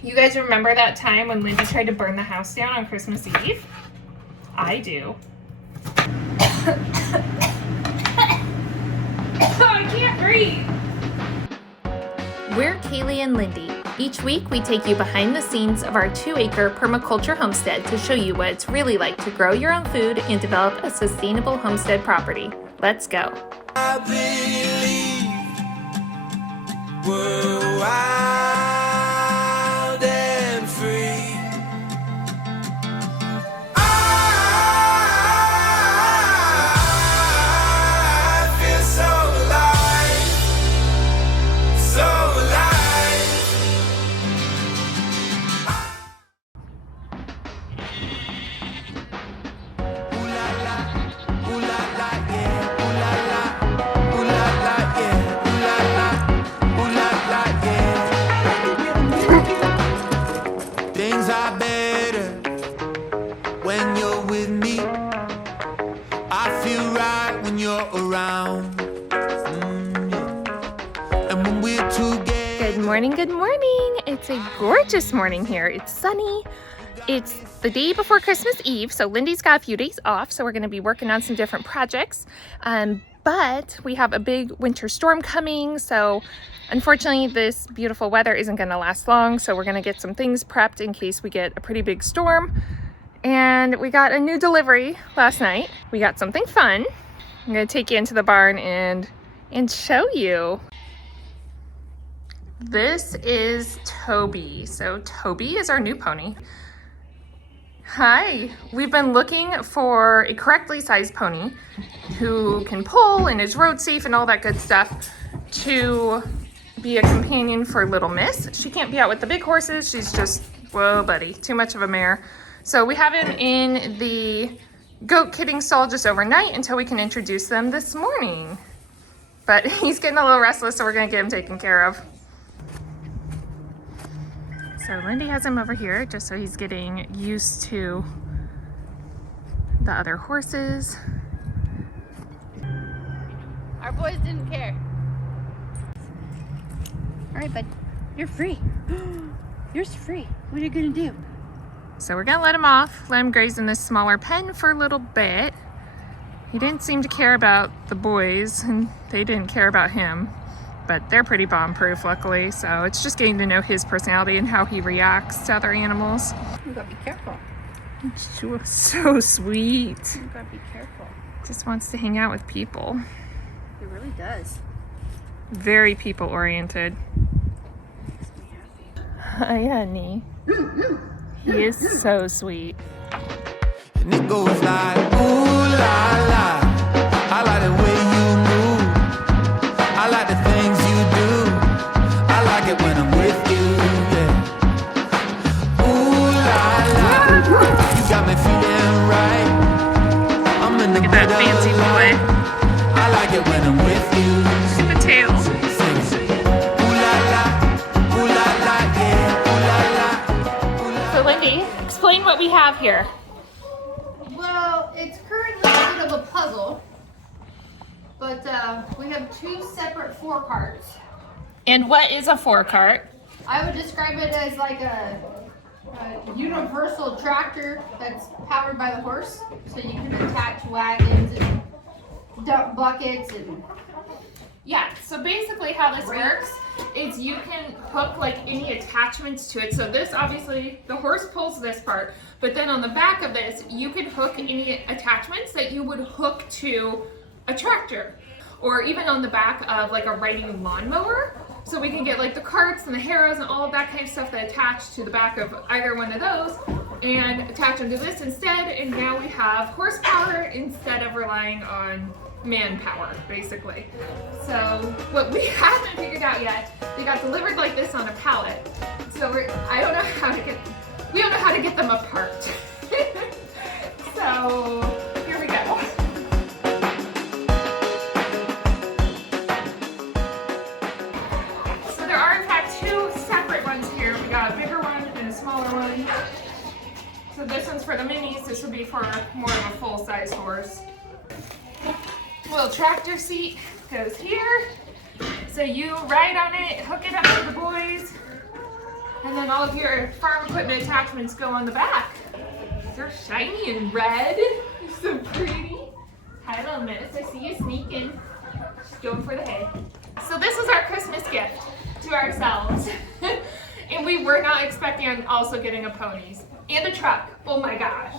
You guys remember that time when Lindy tried to burn the house down on Christmas Eve? I do. I can't breathe. We're Kaylee and Lindy. Each week we take you behind the scenes of our 2-acre permaculture homestead to show you what it's really like to grow your own food and develop a sustainable homestead property. Let's go. I believe we're wild and free. I feel so alive, so alive. Ooh la la, ooh la la, yeah, ooh la la. Ooh la la, yeah. Ooh la la. Ooh la la, yeah. Things are better when you're with me. I feel right when you're around. Yeah. And when we're together. Good morning, good morning. It's a gorgeous morning here. It's sunny. It's the day before Christmas Eve, so Lindy's got a few days off, so we're going to be working on some different projects. But we have a big winter storm coming, so unfortunately this beautiful weather isn't going to last long, so we're going to get some things prepped in case we get a pretty big storm. And we got a new delivery last night. We got something fun. I'm going to take you into the barn and show you. This is Toby. So Toby is our new pony. Hi, we've been looking for a correctly sized pony who can pull and is road safe and all that good stuff to be a companion for little Miss. She can't be out with the big horses. She's just, whoa buddy, too much of a mare. So we have him in the goat kidding stall just overnight until we can introduce them this morning. But he's getting a little restless, so we're gonna get him taken care of. So Lindy has him over here just so he's getting used to the other horses. Our boys didn't care. All right, bud, you're free. You're free. What are you gonna do? So we're gonna let him off, let him graze in this smaller pen for a little bit. He didn't seem to care about the boys and they didn't care about him. But they're pretty bomb-proof, luckily, so it's just getting to know his personality and how he reacts to other animals. You gotta be careful. So sweet. You gotta be careful. Just wants to hang out with people. It really does. Very people-oriented. Hi, honey. He is so sweet. And it goes like, ooh la la. I like the way you move. I like the things you do. I like it when I'm with you, yeah. Ooh la la. You got me feeling right. I'm in the Look at that fancy boy. I like it when I'm with you. Look at the tail. Sing it. Ooh la la. Ooh la la, yeah. Ooh la la. Ooh la. So Lindy, explain what we have here. Well, it's currently a bit of a puzzle, but we have 2 separate forecarts. And what is a forecart? I would describe it as like a universal tractor that's powered by the horse, so you can attach wagons and dump buckets and Yeah, so basically how this works is you can hook like any attachments to it. So this, obviously, the horse pulls this part, but then on the back of this, you can hook any attachments that you would hook to a tractor, or even on the back of like a riding lawnmower. So we can get like the carts and the harrows and all of that kind of stuff that attach to the back of either one of those and attach them to this instead. And now we have horsepower instead of relying on manpower, basically. So what we haven't figured out yet, they got delivered like this on a pallet. So I don't know how to we don't know how to get them apart. So here we go. So there are in fact 2 separate ones here. We got a bigger one and a smaller one. So this one's for the minis, this would be for more of a full-size horse. Little tractor seat goes here. So you ride on it, hook it up to the boys, And then all of your farm equipment attachments go on the back. They're shiny and red. They're so pretty. Hi, little miss. I see you sneaking. Just going for the hay. So this is our Christmas gift to ourselves. And we were not expecting on also getting a ponies and a truck. Oh my gosh.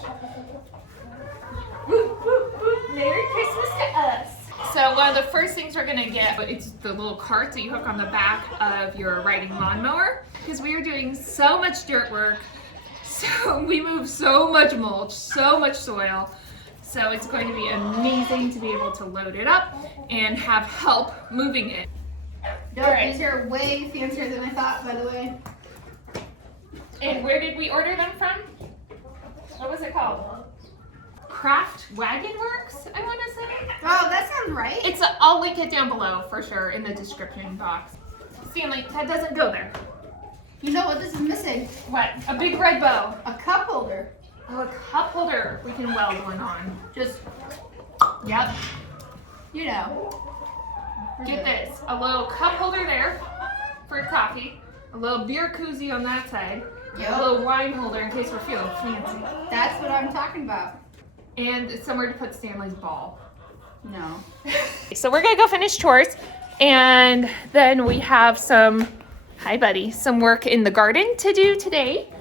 Woo, woo, woo. Merry Christmas to us. So one of the first things we're gonna get, it's the little carts that you hook on the back of your riding lawnmower, because we are doing so much dirt work. So we move so much mulch, so much soil. So it's going to be amazing to be able to load it up and have help moving it. These are way fancier than I thought, by the way. And where did we order them from? What was it called? Craft Wagon Works, I want to say. Oh, that sounds right. I'll link it down below for sure in the description box. Stanley, that doesn't go there. You know what this is missing? What? A big red bow. A cup holder. Oh, a cup holder. We can weld one on. Just, yep. You know. Get this. A little cup holder there for coffee. A little beer koozie on that side. Yep. A little wine holder in case we're feeling fancy. That's what I'm talking about. And somewhere to put Stanley's ball. No. So we're gonna go finish chores, and then we have some, hi buddy, some work in the garden to do today.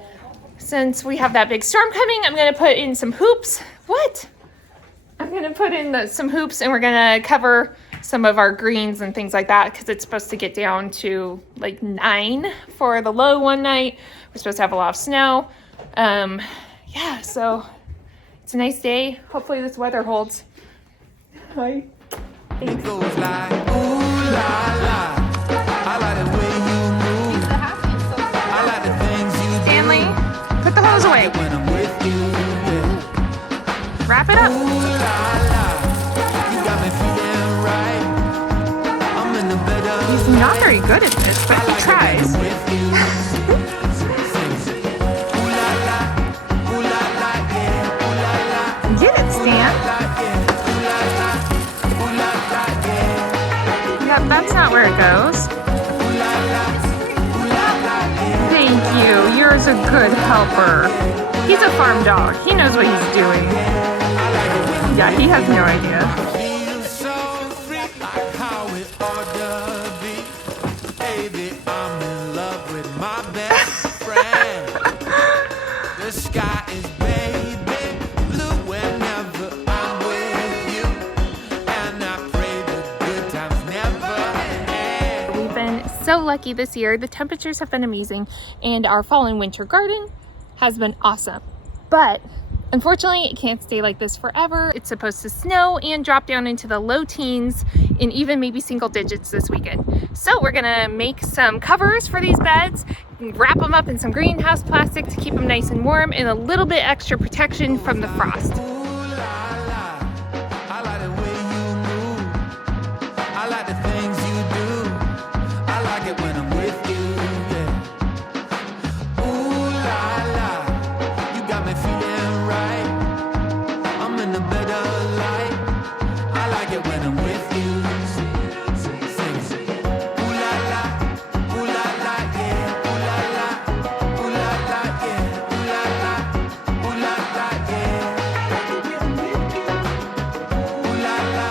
Since we have that big storm coming, I'm gonna put in some hoops. What? I'm gonna put in some hoops, and we're gonna cover some of our greens and things like that, because it's supposed to get down to like 9 for the low one night. We're supposed to have a lot of snow. Yeah, so it's a nice day. Hopefully this weather holds. Hi. It goes like, ooh la la. I like the way you move. I like the things you do. Stanley, put the hose away. When I'm with you, yeah. Wrap it up. Ooh la la. You got me feeling right. I'm in the bed of He's not very good at this, but he tries. with you. Ooh la la. Ooh la la, yeah. Ooh la la. Get it, Stan. Yep, that's not where it goes. Thank you. You're a good helper. He's a farm dog. He knows what he's doing. Yeah, he has no idea. Feel so free, like how it ought to be. Baby, I'm in love with my best friend. The sky is baby blue whenever I'm with you, and I pray the good times never end. We've been so lucky this year. The temperatures have been amazing, and our fall and winter garden has been awesome. But unfortunately, it can't stay like this forever. It's supposed to snow and drop down into the low teens and even maybe single digits this weekend. So we're gonna make some covers for these beds, wrap them up in some greenhouse plastic to keep them nice and warm, and a little bit extra protection from the frost. Ooh la la, I like the way you move. I like the things you do. I like it when I'm with you, yeah. Ooh la la, you got me feeling right. I'm in the bed of light. I like it when I'm with you. Sing it. Ooh la la, yeah. Ooh la la, ooh la la, yeah. Ooh la la, ooh la la, yeah. Ooh la la, ooh la la, yeah. Ooh la la,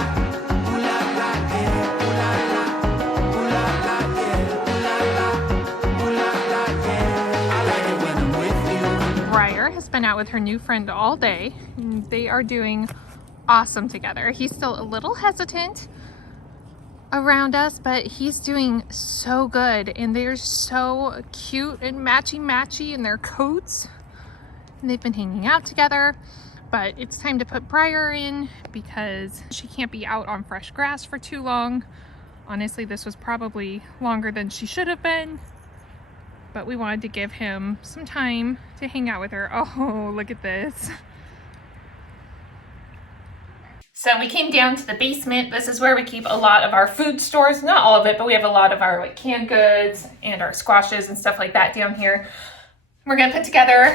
ooh la la, yeah. Ooh la la, ooh la la, yeah. I like it when I'm with you. Briar has been out with her new friend all day. And they are doing awesome together. He's still a little hesitant around us, but he's doing so good, and they're so cute and matchy in their coats, and they've been hanging out together. But it's time to put Briar in because she can't be out on fresh grass for too long. Honestly, this was probably longer than she should have been, but we wanted to give him some time to hang out with her. Oh, look at this. So we came down to the basement. This is where we keep a lot of our food stores. Not all of it, but we have a lot of our like canned goods and our squashes and stuff like that down here. We're gonna put together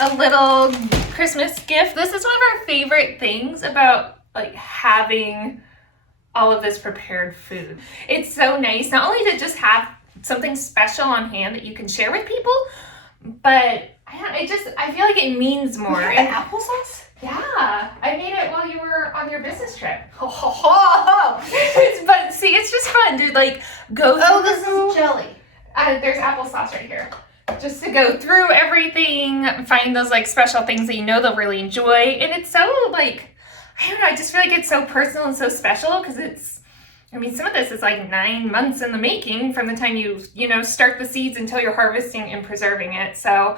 a little Christmas gift. This is one of our favorite things about like having all of this prepared food. It's so nice not only to just have something special on hand that you can share with people. But I feel like it means more. And applesauce? Yeah, I made it while you were on your business trip. Ho, ho, ho. But see, it's just fun to like go through. Oh, this is jelly. There's applesauce right here. Just to go through everything, find those like special things that you know they'll really enjoy. And it's so like, I don't know, I just feel like it's so personal and so special because some of this is like 9 months in the making from the time you start the seeds until you're harvesting and preserving it. So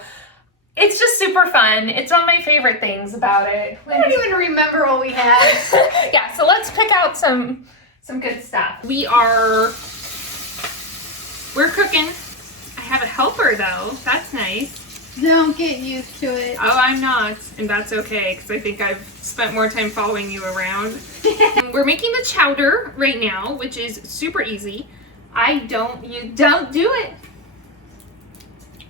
it's just super fun. It's one of my favorite things about it. I don't even remember what we had. Yeah, so let's pick out some good stuff. We're cooking. I have a helper though. That's nice. Don't get used to it. Oh, I'm not, and that's okay because I think I've spent more time following you around. We're making the chowder right now, which is super easy. You don't do it.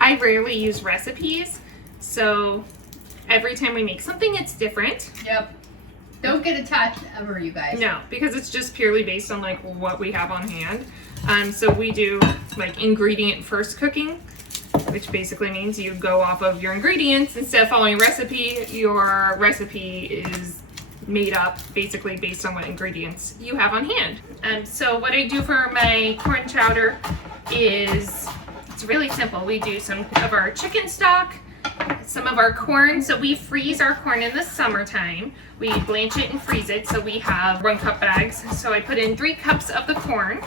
I rarely use recipes, so every time we make something, it's different. Yep. Don't get attached ever, you guys. No, because it's just purely based on like what we have on hand. So we do like ingredient first cooking, which basically means you go off of your ingredients instead of following a recipe. Your recipe is made up basically based on what ingredients you have on hand. So what I do for my corn chowder is it's really simple. We do some of our chicken stock, some of our corn. So we freeze our corn in the summertime. We blanch it and freeze it. So we have 1 cup bags. So I put in 3 cups of the corn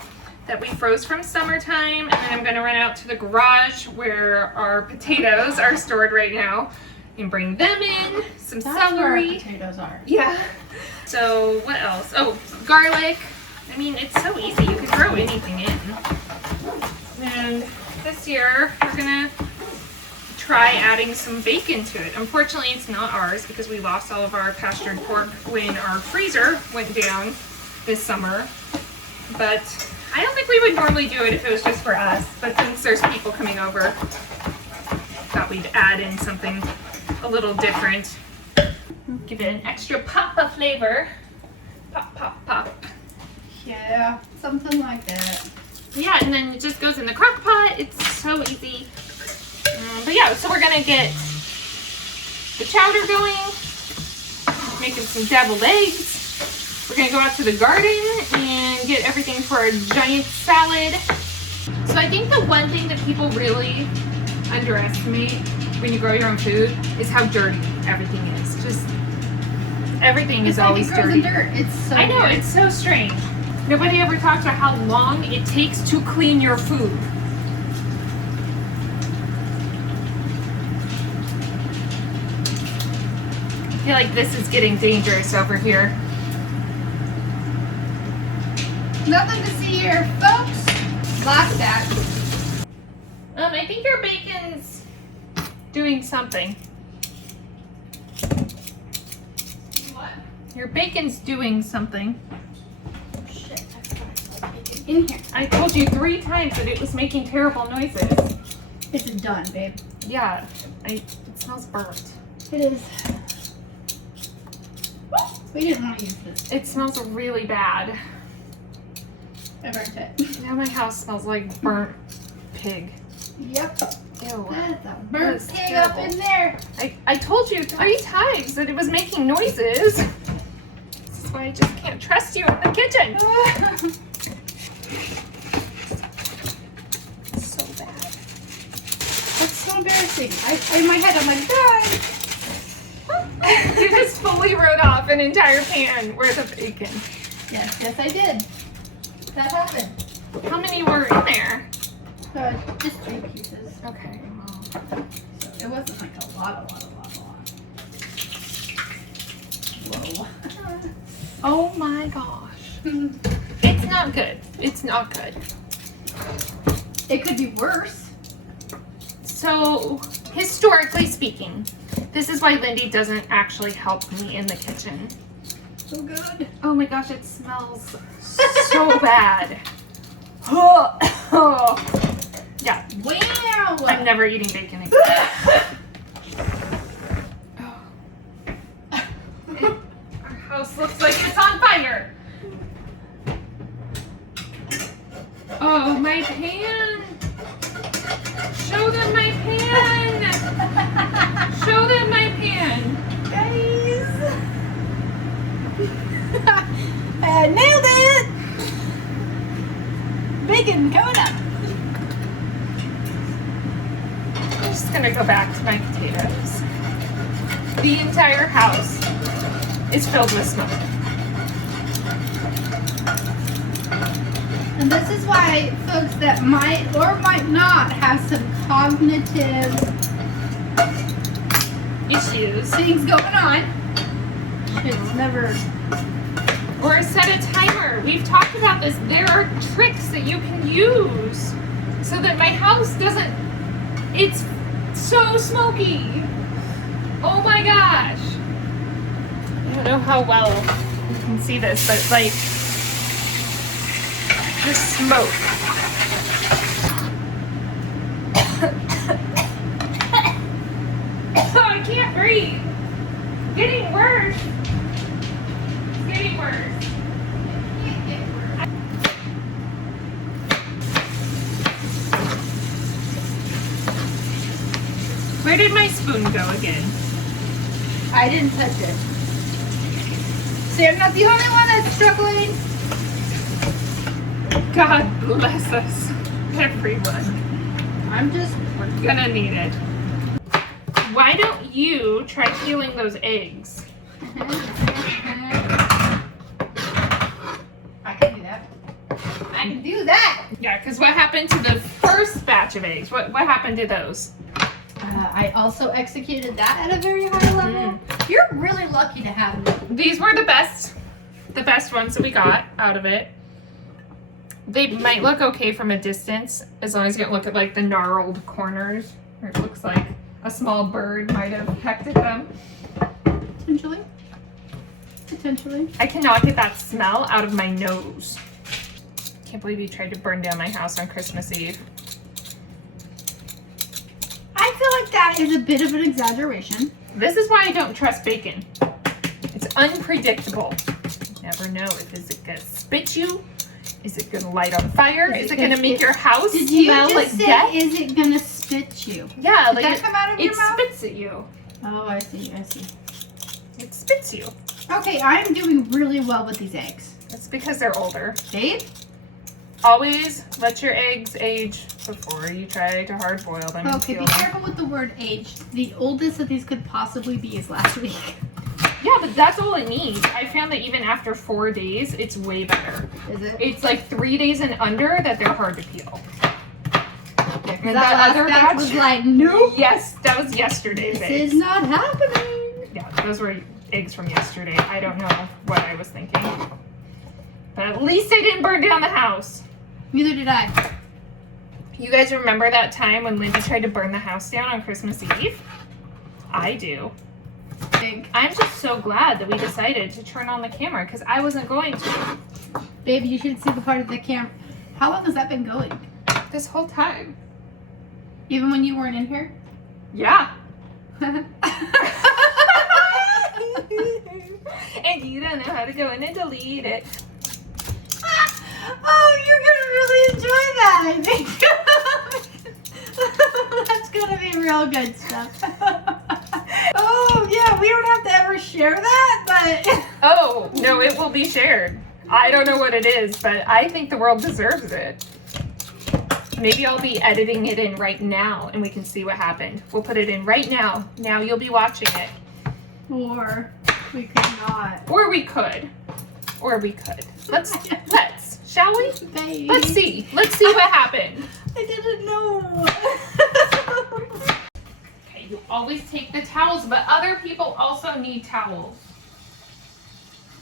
that we froze from summertime, and then I'm gonna run out to the garage where our potatoes are stored right now and bring them in. Some celery. Where our potatoes are. Yeah. So what else? Oh, garlic. I mean, it's so easy. You can throw anything in. And this year we're gonna try adding some bacon to it. Unfortunately, it's not ours because we lost all of our pastured pork when our freezer went down this summer. But I don't think we would normally do it if it was just for us, but since there's people coming over, thought we'd add in something a little different. Give it an extra pop of flavor. Pop, pop, pop. Yeah, something like that. Yeah, and then it just goes in the crock pot. It's so easy. But yeah, so we're gonna get the chowder going, making some deviled eggs. We're gonna go out to the garden and get everything for a giant salad. So I think the one thing that people really underestimate when you grow your own food is how dirty everything is. Just everything is always dirty. It grows in dirt. It's so I know, weird. it's so strange. Nobody ever talks about how long it takes to clean your food. I feel like this is getting dangerous over here. Nothing to see here, folks. Lock that. I think your bacon's doing something. What? Your bacon's doing something. Oh, shit, I forgot I saw bacon in here. I told you 3 times that it was making terrible noises. It's done, babe. Yeah, it smells burnt. It is. We didn't want to use this. It smells really bad. I burnt it. Now my house smells like burnt pig. Yep. Ew. That's a burnt That's pig up terrible. in there. I told you 3 times that it was making noises. This is why I just can't trust you in the kitchen. It's so bad. That's so embarrassing. In my head, I'm like, guys. You just fully wrote off an entire pan worth of bacon. Yes, I did. That happened. How many were in there? Just 3 pieces. Okay, well. So it wasn't like a lot. Whoa. Oh my gosh. It's not good. It's not good. It could be worse. So, historically speaking, this is why Lindy doesn't actually help me in the kitchen. So good. Oh my gosh, it smells so bad. Yeah, Wow. I'm never eating bacon again. Our house looks like it's on fire. Oh, my pan. just gonna go back to my potatoes. The entire house is filled with smoke. And this is why folks that might or might not have some cognitive Issues. things going on should never. Or set a timer. We've talked about this. There are tricks that you can use so that my house doesn't, it's so smoky. Oh my gosh. I don't know how well you can see this, but like the smoke. Oh, I can't breathe. It's getting worse. It's getting worse. Where did my spoon go again? I didn't touch it. See, I'm not the only one that's struggling. God bless us, everyone. I'm just. We're gonna need it. Why don't you try peeling those eggs? I can do that. I can do that. Yeah, because what happened to the first batch of eggs? What happened to those? I also executed that at a very high level. You're really lucky to have me. These were the best ones that we got out of it. They might look okay from a distance, as long as you don't look at like the gnarled corners, where it looks like a small bird might have pecked at them. Potentially. Potentially. I cannot get that smell out of my nose. Can't believe you tried to burn down my house on Christmas Eve. I feel like that is a bit of an exaggeration. This is why I don't trust bacon. It's unpredictable. You never know if is it gonna spit you? Is it gonna light on fire? Is it gonna make your house Did you smell just like say, death? is it gonna spit you? Yeah, Did like that come out of your mouth? It spits at you. Oh, I see, I see. It spits you. Okay, I'm doing really well with these eggs. It's because they're older. Babe? Always let your eggs age before you try to hard boil them. and Okay, peel be them. careful with the word aged. The oldest that these could possibly be is last week. Yeah, but that's all it needs. I found that even after 4 days, it's way better. Is it? It's like 3 days and under that they're hard to peel. Okay, And that last other batch was like, nope. Yes, that was yesterday's This eggs. is not happening. Yeah, those were eggs from yesterday. I don't know what I was thinking. But at least I didn't burn down the house. Neither did I. You guys remember that time when Lindy tried to burn the house down on Christmas Eve? I do. I'm just so glad that we decided to turn on the camera because I wasn't going to. Babe, you should see the part of the camera. How long has that been going? This whole time. Even when you weren't in here? Yeah. And you don't know how to go in and delete it. Oh, you're gonna really enjoy that, I think. That's gonna be real good stuff. Oh, yeah, we don't have to ever share that, but... Oh, no, it will be shared. I don't know what it is, but I think the world deserves it. Maybe I'll be editing it in right now and we can see what happened. We'll put it in right now. Now you'll be watching it. Or we could not. Or we could. Or we could. Let's. Shall we? Babe. Let's see. Let's see what happened. I didn't know. Okay, you always take the towels, but other people also need towels.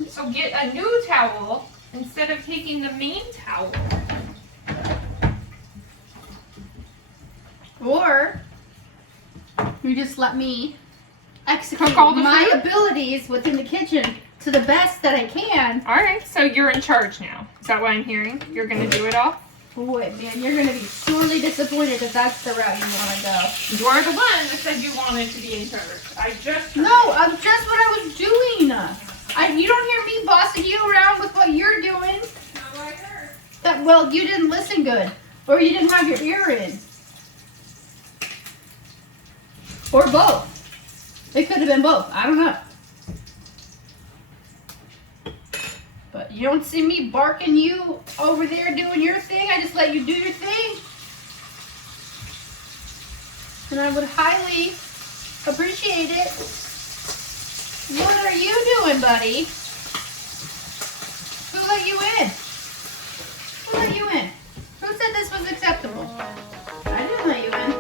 So get a new towel instead of taking the main towel. Or you just let me execute Cook all the my food? abilities within the kitchen to the best that I can. All right, so you're in charge now. Is that what I'm hearing? You're gonna do it all? Boy, man, you're gonna be sorely disappointed if that's the route you want to go. You are the one that said you wanted to be in charge. I just No, I'm just what I was doing. You don't hear me bossing you around with what you're doing. Well, you didn't listen good, or you didn't have your ear in, or both. It could have been both. I don't know. But you don't see me barking you over there doing your thing. I just let you do your thing. and I would highly appreciate it. What are you doing, buddy? Who let you in? Who let you in? Who said this was acceptable? I didn't let you in.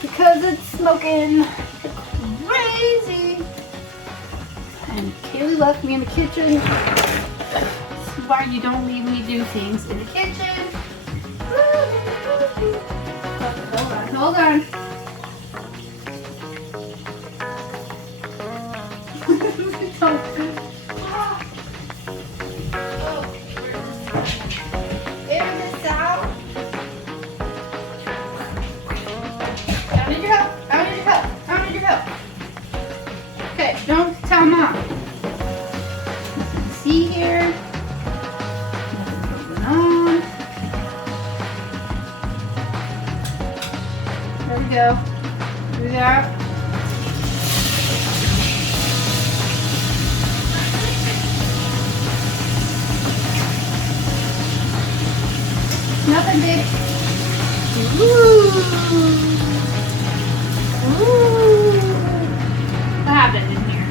Because it's smoking crazy. And Kaylee left me in the kitchen. This is why you don't leave me do things in the kitchen. Hold on. Don't tell Mom. See here. Nothing going on. There we go. Here we go. Nothing big. Ooh. Ooh. What happened in here?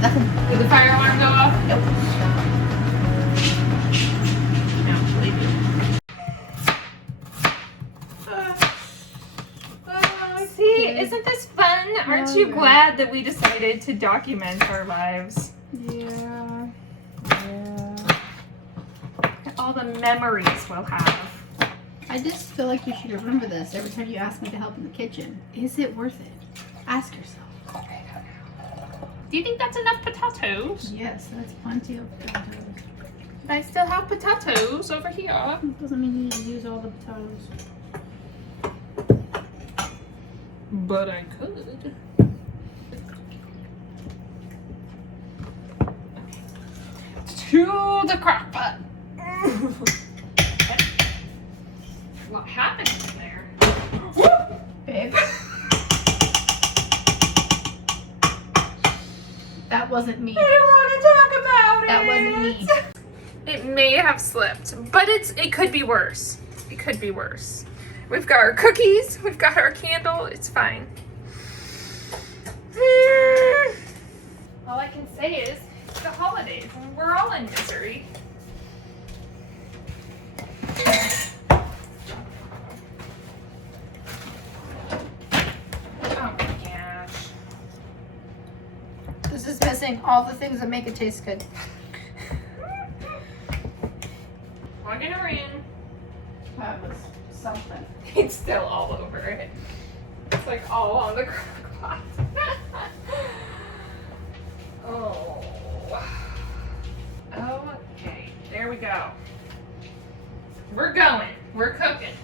Nothing. Did the fire alarm go off? Nope. No, leave it. See, isn't this fun? Aren't you glad that we decided to document our lives? Yeah. All the memories we'll have. I just feel like you should remember this every time you ask me to help in the kitchen. Is it worth it? Ask yourself. Do you think that's enough potatoes? Yes, that's plenty of potatoes. I still have potatoes over here. It doesn't mean you need to use all the potatoes. But I could. To the crock pot. What happened in there? Babe. That wasn't me. I don't want to talk about it. That wasn't me. It may have slipped, but it could be worse. It could be worse. We've got our cookies. We've got our candle. It's fine. All I can say is it's the holidays and we're all in misery. Oh my gosh. This is missing all the things that make it taste good. Plugging her in. That was something. It's still all over it. It's like all on the crock pot. Oh. Okay, there we go. We're going. We're cooking.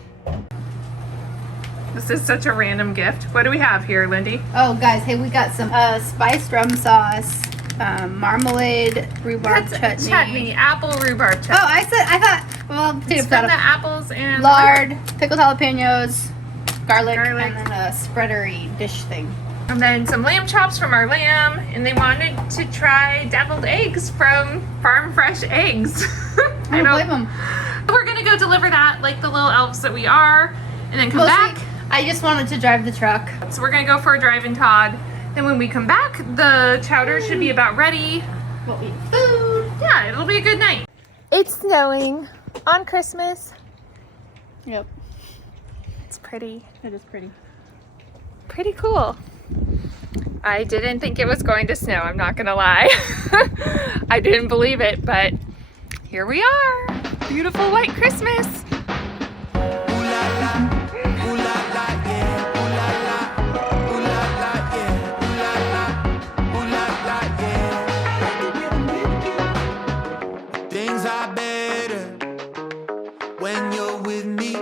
This is such a random gift. What do we have here, Lindy? Oh, guys, hey, we got some spiced rum sauce, marmalade, rhubarb chutney. Apple rhubarb chutney. Oh, I thought, well, potato It's from the potato. apples and Lard, pickled jalapenos, garlic, Garlic. and then a spreadery dish thing. And then some lamb chops from our lamb, and they wanted to try deviled eggs from Farm Fresh Eggs. I don't blame them. We're gonna go deliver that like the little elves that we are, and then come back. I just wanted to drive the truck. So we're gonna go for a drive in Todd. Then when we come back, the chowder should be about ready. We'll eat food. Yeah, it'll be a good night. It's snowing on Christmas. Yep, It's pretty. it is pretty. Pretty cool. I didn't think it was going to snow, I'm not gonna lie. I didn't believe it, but here we are. Beautiful white Christmas. Ooh la la, ooh la la, yeah. Ooh la la, ooh la la, yeah. Ooh la la, yeah. Things are better when you're with me.